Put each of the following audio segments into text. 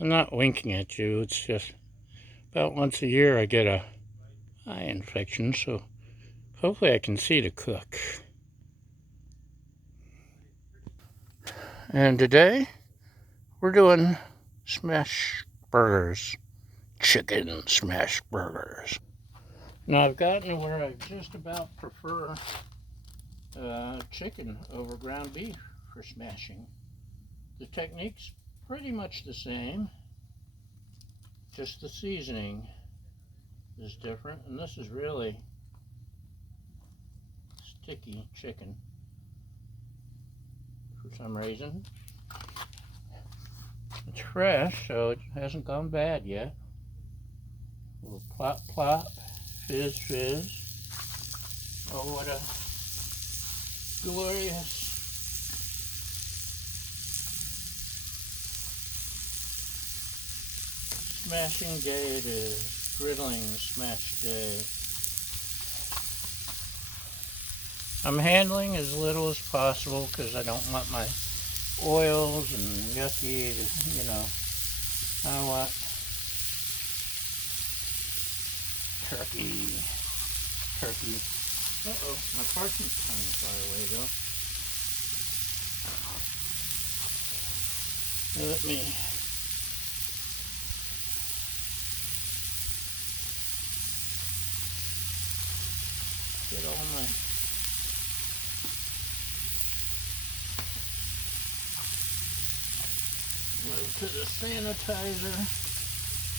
I'm not winking at you. It's just about once a year I get a eye infection, so hopefully I can see to cook. And today we're doing smash burgers, chicken smash burgers. Now I've gotten to where I just about prefer chicken over ground beef for smashing. The technique's pretty much the same, just the seasoning is different, and this is really sticky chicken for some reason. It's fresh, so it hasn't gone bad yet. A little plop plop, fizz fizz. Oh, what a glorious smashing day it is. Griddling smash day. I'm handling as little as possible because I don't want my oils and yucky, I want turkey. Uh-oh, my parchment's kind of far away though. Let me get all my move to the sanitizer.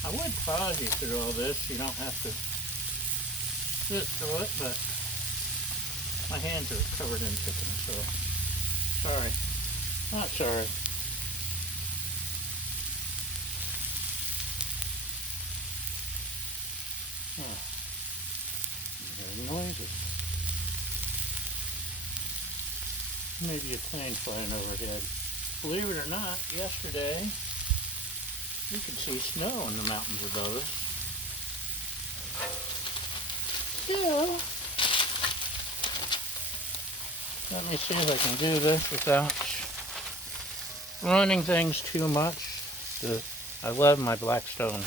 I would pause you through all this. You don't have to sit through it, but my hands are covered in chicken, so sorry. Not sorry. Noises. Maybe a plane flying overhead. Believe it or not, yesterday you could see snow in the mountains above us. So, let me see if I can do this without running things too much. I love my Blackstone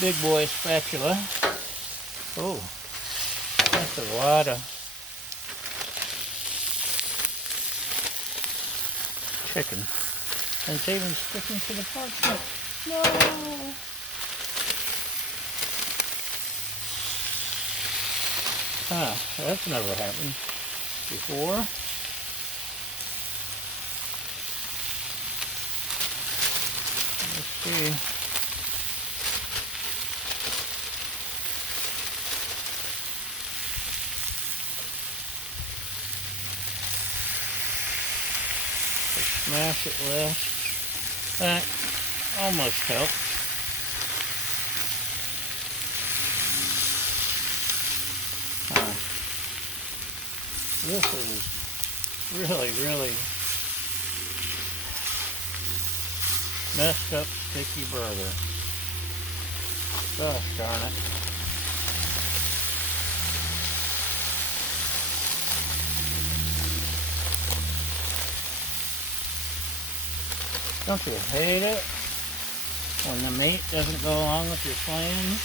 big boy spatula. Oh, that's a lot of chicken. And it's even sticking to the parchment. No! Huh, that's never happened before. Let's see. Smash it less. That almost helps. This is really messed up sticky burger. Gosh darn it. Don't you hate it when the meat doesn't go along with your plans?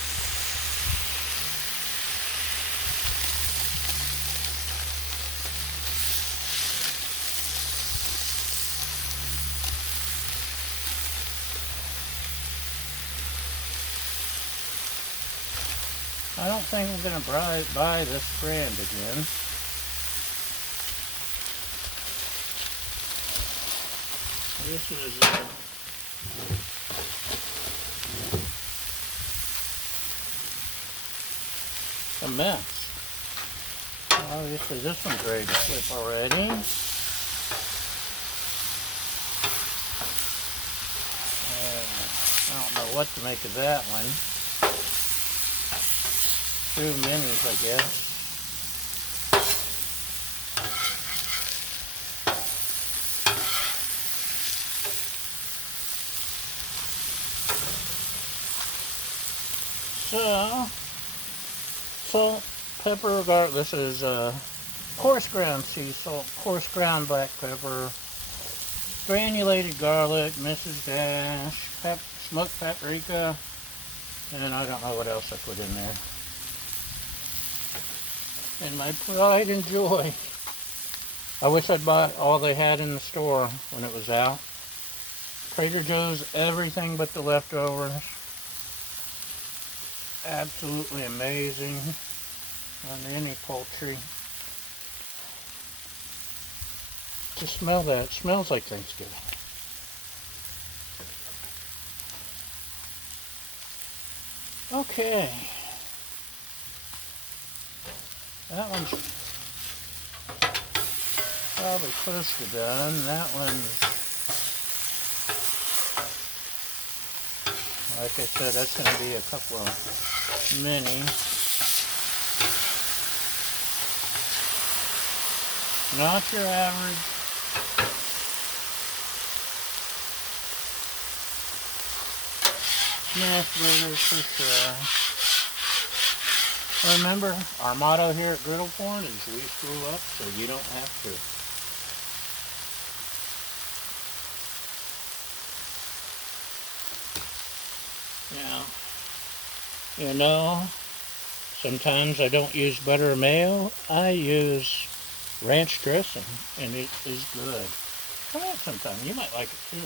I don't think I'm going to buy this brand again. This is a mess. Obviously this one's ready to flip already. I don't know what to make of that one. 2 minis, I guess. So, salt, pepper, garlic. This is coarse ground sea salt, coarse ground black pepper, granulated garlic, Mrs. Dash, smoked paprika, and I don't know what else I put in there. And my pride and joy. I wish I'd bought all they had in the store when it was out. Trader Joe's, everything but the leftovers. Absolutely amazing on any poultry. To smell that, it smells like Thanksgiving. Okay. That one's probably close to done. That one's, like I said, that's going to be a couple of mini. Not your average. Smash burgers for sure. Remember, our motto here at Griddle Porn is we screw up so you don't have to. Now, you know, sometimes I don't use butter or mayo. I use ranch dressing, and it is good. Try it sometime. You might like it too.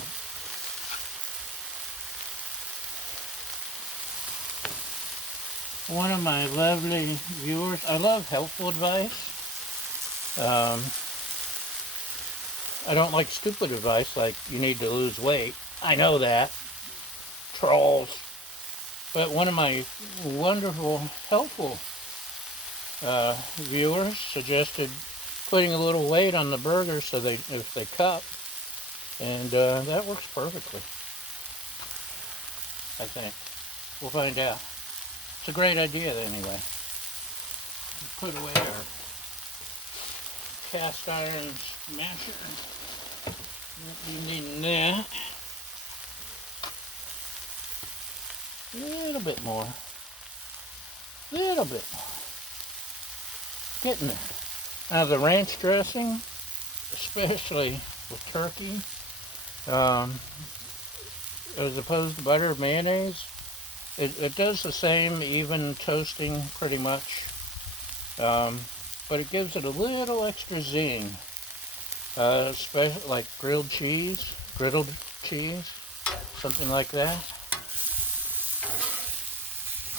One of my lovely viewers, I love helpful advice. I don't like stupid advice like you need to lose weight. I know that. Trolls. But one of my wonderful, helpful viewers suggested putting a little weight on the burger so if they cup. And that works perfectly, I think. We'll find out. It's a great idea anyway. Put away our cast iron smasher. Won't be needing that. A little bit more. Little bit more. Getting there. Now the ranch dressing, especially with turkey, as opposed to butter or mayonnaise, it does the same even toasting pretty much, but it gives it a little extra zing, especially like griddled cheese, something like that.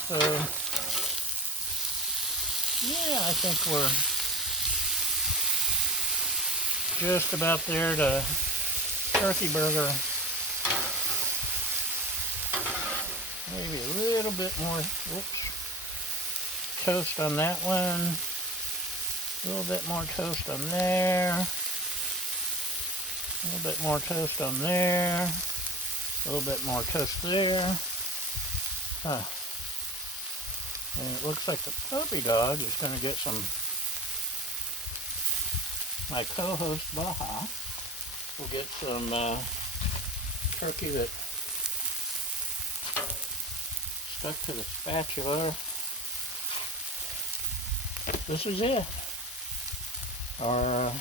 So, yeah, I think we're just about there to turkey burger. Maybe a little bit more, toast on that one. A little bit more toast on there. A little bit more toast on there. A little bit more toast there. Huh. And it looks like the puppy dog is going to get some. My co-host Baja will get some turkey that stuck to the spatula. This is it. Our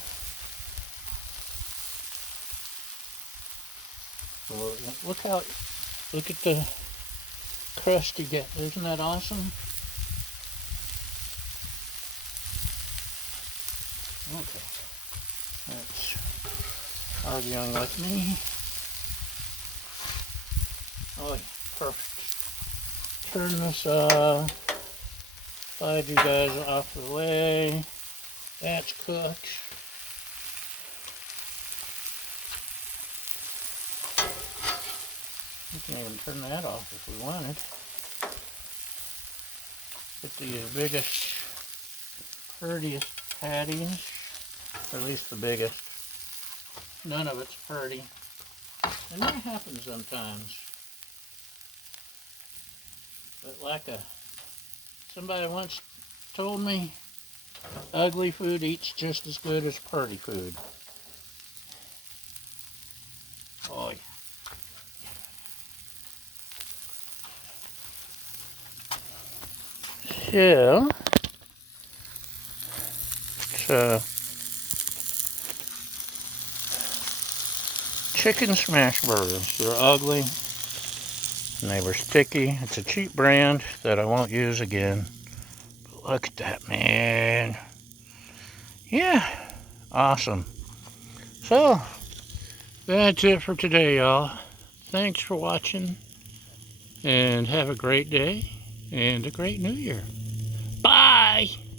well, look at the crust you get. Isn't that awesome? Okay. That's arguing with me. Oh, yeah, perfect. Turn this off. Slide you guys off the way. That's cooked. We can even turn that off if we wanted. Get the biggest, prettiest patties, or at least the biggest. None of it's pretty. And that happens sometimes. But like somebody once told me, ugly food eats just as good as pretty food. Oh yeah. So, chicken smash burgers. They're ugly and they were sticky. It's a cheap brand that I won't use again. But look at that, man. Yeah, awesome. So, that's it for today, y'all. Thanks for watching, and have a great day and a great new year.